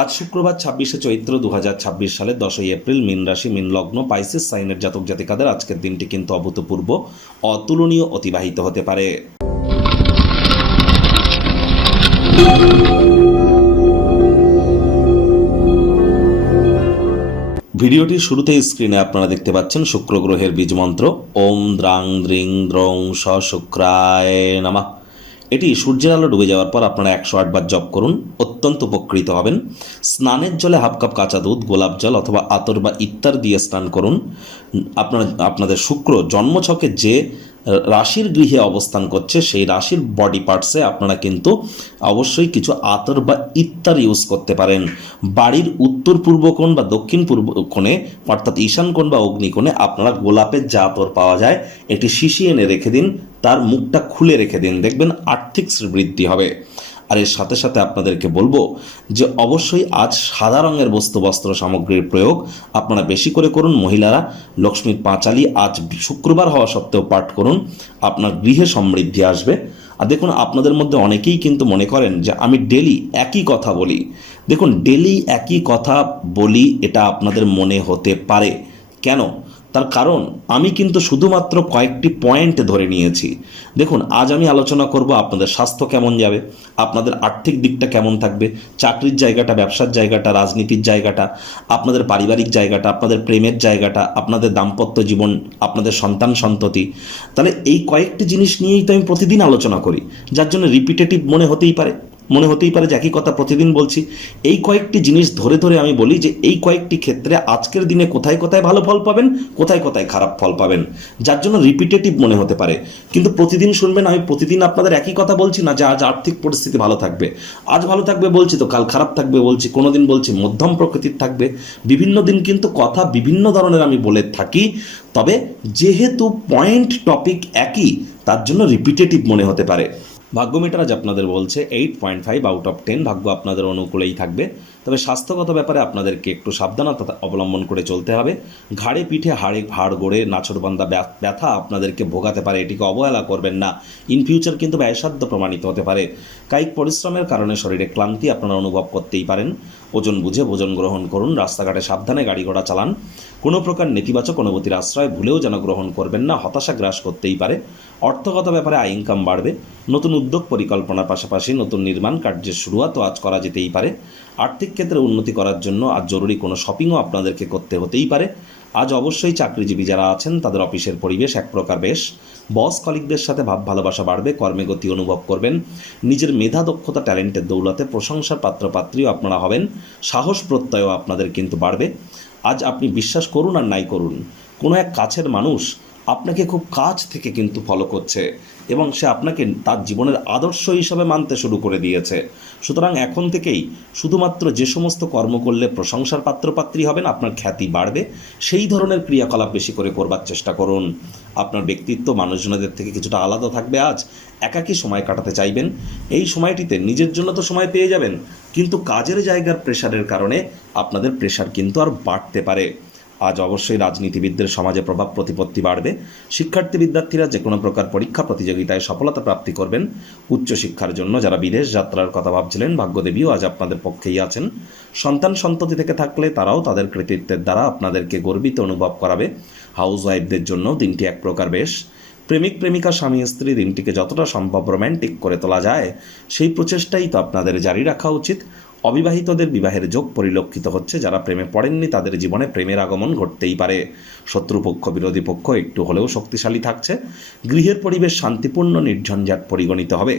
আজ শুক্রবার ২৬শে চৈত্র ২০২৬ সালের ১০ই এপ্রিল, মীন রাশি, মীন লগ্ন, পাইসিস সাইনের জাতক জাতিকাদের আজকের দিনটি কিন্তু অভূতপূর্ব, অতুলনীয় অতিবাহিত হতে পারে। ভিডিওটির শুরুতেই স্ক্রিনে আপনারা দেখতে পাচ্ছেন শুক্র গ্রহের বীজ মন্ত্র ওম দ্রাং দ্রিং দ্রং স শুক্রায় নমঃ। এটি সূর্যের আলো ডুবে যাওয়ার পর আপনারা ১০৮ বার জপ করুন, অত্যন্ত উপকৃত হবেন। স্নানের জলে হাফ কাপ কাঁচা দুধ, গোলাপ জল অথবা আতর বা ইত্যার দিয়ে স্নান করুন। আপনাদের শুক্র জন্মছকে যে রাশির গৃহে অবস্থান করছে সেই রাশির বডি পার্টসে আপনারা কিন্তু অবশ্যই কিছু আতর বা ইত্যার ইউজ করতে পারেন। বাড়ির উত্তর পূর্ব কোণ বা দক্ষিণ পূর্ব কোণে অর্থাৎ ঈশান কোণ বা অগ্নিকোণে আপনারা গোলাপের যে আতর পাওয়া যায় এটি শিশি এনে রেখে দিন, তার মুখটা খুলে রেখে দিন, দেখবেন আর্থিক বৃদ্ধি হবে। আর এর সাথে সাথে আপনাদেরকে বলবো যে অবশ্যই আজ সাদা রঙের বস্ত্র সামগ্রীর প্রয়োগ আপনারা বেশি করে করুন। মহিলারা লক্ষ্মীর পাঁচালি আজ শুক্রবার হওয়া সত্ত্বেও পাঠ করুন, আপনার গৃহে সমৃদ্ধি আসবে। আর দেখুন, আপনাদের মধ্যে অনেকেই কিন্তু মনে করেন যে আমি ডেলি একই কথা বলি। দেখুন, ডেলি একই কথা বলি এটা আপনাদের মনে হতে পারে, কেন? তার কারণ আমি কিন্তু শুধুমাত্র কয়েকটি পয়েন্ট ধরে নিয়েছি। দেখুন, আজ আমি আলোচনা করব আপনাদের স্বাস্থ্য কেমন যাবে, আপনাদের আর্থিক দিকটা কেমন থাকবে, চাকরির জায়গাটা, ব্যবসার জায়গাটা, রাজনীতির জায়গাটা, আপনাদের পারিবারিক জায়গাটা, আপনাদের প্রেমের জায়গাটা, আপনাদের দাম্পত্য জীবন, আপনাদের সন্তান সন্ততি। তাহলে এই কয়েকটি জিনিস নিয়েই তো আমি প্রতিদিন আলোচনা করি, যার জন্য রিপিটেটিভ মনে হতেই পারে যে একই কথা প্রতিদিন বলছি। এই কয়েকটি জিনিস ধরে ধরে আমি বলি যে এই কয়েকটি ক্ষেত্রে আজকের দিনে কোথায় কোথায় ভালো ফল পাবেন, কোথায় কোথায় খারাপ ফল পাবেন, যার জন্য রিপিটেটিভ মনে হতে পারে। কিন্তু প্রতিদিন শুনবেন, আমি প্রতিদিন আপনাদের একই কথা বলছি না যে আজ আর্থিক পরিস্থিতি ভালো থাকবে, আজ ভালো থাকবে বলছি তো কাল খারাপ থাকবে বলছি, কোনো দিন বলছি মধ্যম প্রকৃতির থাকবে, বিভিন্ন দিন কিন্তু কথা বিভিন্ন ধরনের আমি বলে থাকি। তবে যেহেতু পয়েন্ট টপিক একই, তার জন্য রিপিটেটিভ মনে হতে পারে। ভাগ্য মিটার আজ আপনাদের বলছে 8.5 আউট অফ 10, ভাগ্য আপনাদের অনুকূলেই থাকবে। তবে স্বাস্থ্যগত ব্যাপারে আপনাদেরকে একটু সাবধানতা অবলম্বন করে চলতে হবে। ঘাড়ে পিঠে হাড় গোড়ে নাছোড়বান্ধা ব্যথা আপনাদেরকে ভোগাতে পারে, এটিকে অবহেলা করবেন না। ইন ফিউচার কিন্তু ব্যয়সাধ্য প্রমাণিত হতে পারে। কায়িক পরিশ্রমের কারণে শরীরে ক্লান্তি আপনারা অনুভব করতেই পারেন। ওজন বুঝে ভোজন গ্রহণ করুন, রাস্তাঘাটে সাবধানে গাড়ি ঘোড়া চালান। কোনো প্রকার নেতিবাচক অনুভূতির আশ্রয় ভুলেও যেন গ্রহণ করবেন না, হতাশা গ্রাস করতেই পারে। অর্থগত ব্যাপারে আয় ইনকাম বাড়বে। নতুন উদ্যোগ পরিকল্পনার পাশাপাশি নতুন নির্মাণ কার্যের শুরুয়াতও আজ করা যেতেই পারে। আর্থিক ক্ষেত্রে উন্নতি করার জন্য আজ জরুরি কোনো শপিংও আপনাদেরকে করতে হতেই পারে। আজ অবশ্যই চাকরিজীবী যারা আছেন তাদের অফিসের পরিবেশ এক প্রকার বেশ। বস কলিগদের সাথে ভাব ভালোবাসা বাড়বে, কর্মে গতি অনুভব করবেন। নিজের মেধা দক্ষতা ট্যালেন্টের দৌলতে প্রশংসার পাত্রপাত্রীও আপনারা হবেন। সাহস প্রত্যয়ও আপনাদের কিন্তু বাড়বে। আজ আপনি বিশ্বাস করুন আর নাই করুন, কোনো এক কাছের মানুষ আপনাকে খুব কাছ থেকে কিন্তু ফলো করছে এবং সে আপনাকে তার জীবনের আদর্শ হিসাবে মানতে শুরু করে দিয়েছে। সুতরাং এখন থেকেই শুধুমাত্র যে সমস্ত কর্ম করলে প্রশংসার পাত্রপাত্রী হবেন, আপনার খ্যাতি বাড়বে, সেই ধরনের ক্রিয়াকলাপ বেশি করে করবার চেষ্টা করুন। আপনার ব্যক্তিত্ব মানুষজনদের থেকে কিছুটা আলাদা থাকবে। আজ একাকী সময় কাটাতে চাইবেন। এই সময়টিতে নিজের জন্য তো সময় পেয়ে যাবেন, কিন্তু কাজের জায়গার প্রেশারের কারণে আপনাদের প্রেশার কিন্তু আর বাড়তে পারে। আজ অবশ্যই রাজনীতিবিদদের সমাজে প্রভাব প্রতিপত্তি বাড়বে। শিক্ষার্থী বিদ্যার্থীরা যে কোনো প্রকার পরীক্ষা প্রতিযোগিতায় সফলতা প্রাপ্তি করবেন। উচ্চশিক্ষার জন্য যারা বিদেশ যাত্রার কথা ভাবছিলেন, ভাগ্যদেবীও আজ আপনাদের পক্ষেই আছেন। সন্তান সন্ততি থেকে থাকলে তারাও তাদের কৃতিত্বের দ্বারা আপনাদেরকে গর্বিত অনুভব করাবে। হাউস ওয়াইফদের জন্য দিনটি এক প্রকার বেশ। প্রেমিক প্রেমিকা স্বামী স্ত্রী দিনটিকে যতটা সম্ভব রোম্যান্টিক করে তোলা যায় সেই প্রচেষ্টাই তো আপনাদের জারি রাখা উচিত। অবিবাহিতদের বিবাহের যোগ পরিলক্ষিত হচ্ছে। যারা প্রেমে পড়েননি তাদের জীবনে প্রেমের আগমন ঘটতেই পারে। শত্রুপক্ষ বিরোধী পক্ষ একটু হলেও শক্তিশালী থাকছে। গৃহের পরিবেশ শান্তিপূর্ণ নির্ঝঞ্ঝাট পরিগণিত হবে।